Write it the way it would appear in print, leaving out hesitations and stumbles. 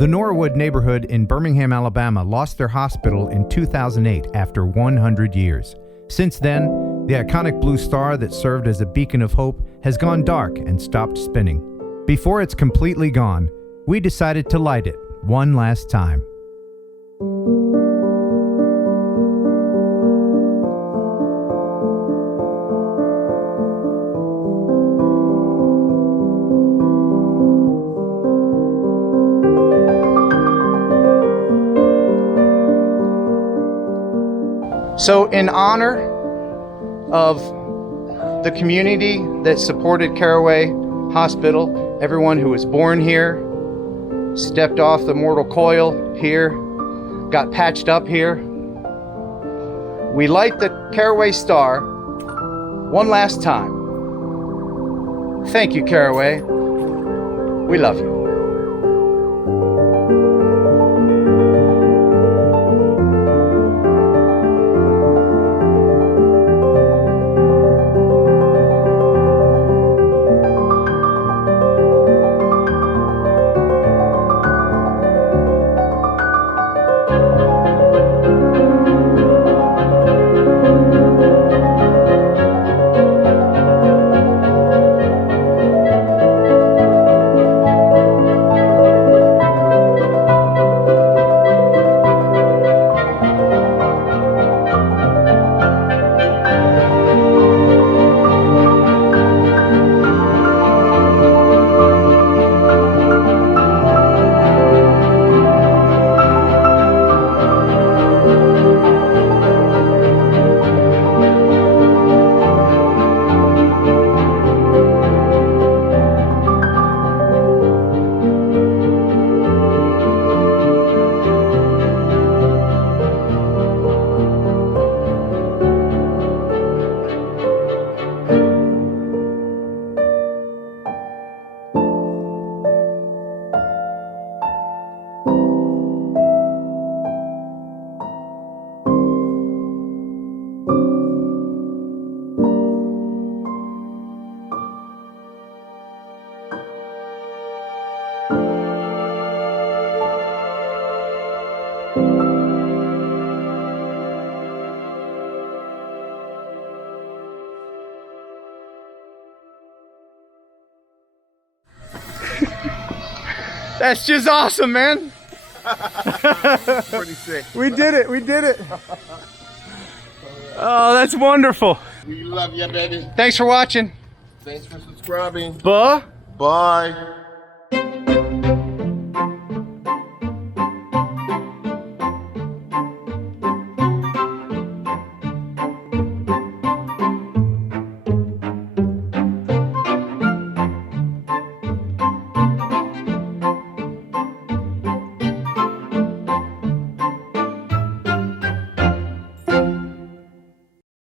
The Norwood neighborhood in Birmingham, Alabama lost their hospital in 2008 after 100 years. Since then, the iconic blue star that served as a beacon of hope has gone dark and stopped spinning. Before it's completely gone, we decided to light it one last time. So in honor of the community that supported Carraway Hospital, everyone who was born here, stepped off the mortal coil here, got patched up here, we light the Carraway star one last time. Thank you, Carraway. We love you. That's just awesome, man. Pretty sick. We did it. We did it. Oh, that's wonderful. We love you, baby. Thanks for watching. Thanks for subscribing. Bye. Bye.